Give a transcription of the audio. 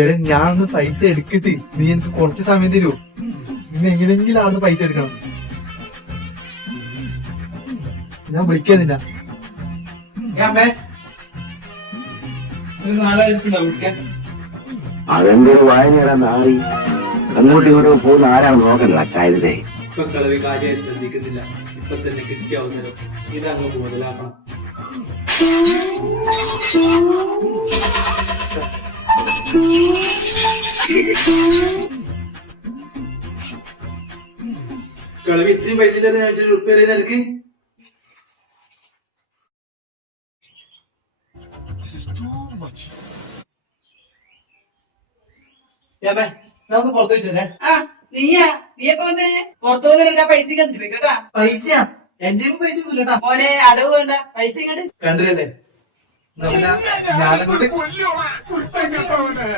എടാ ഞാനൊന്ന് പൈസ എടുക്കട്ടെ, നീ എനിക്ക് കുറച്ച് സമയം തരൂ. ഇന്ന് എങ്ങനെയെങ്കിലും ആണെന്ന് പൈസ എടുക്കണം. ഞാൻ വിളിക്കുന്നില്ല. ഒരു 4000 ഉണ്ടാവും വിളിക്കാൻ. അതെന്റെ ഒരു വായനയുടെ നാറി അങ്ങോട്ടും ഇങ്ങോട്ടും പോകുന്ന ആരാണ് നോക്കണ്ട കാര്യത്തെ. ഇപ്പൊ കളവി കാര്യമായി ശ്രദ്ധിക്കുന്നില്ല. ഇപ്പൊ തന്നെ കിട്ടിയ അവസരം ഇതങ്ങ് മുതലാക്കണം. കളവി ഇത്രയും പൈസ ഉറുപ്പ്യ എനിക്ക് ഞാൻ പുറത്തു വെച്ചേ. നീയപ്പോ പുറത്തു പോകുന്ന പൈസ കേട്ടാ. പൈസയാ എന്റെ പൈസ ഒന്നും ഇല്ലട്ടാ. മോനെ അടവ് വേണ്ട, പൈസ ഇങ്ങോട്ട് കണ്ടില്ലേ ഞാനങ്ങോട്ട്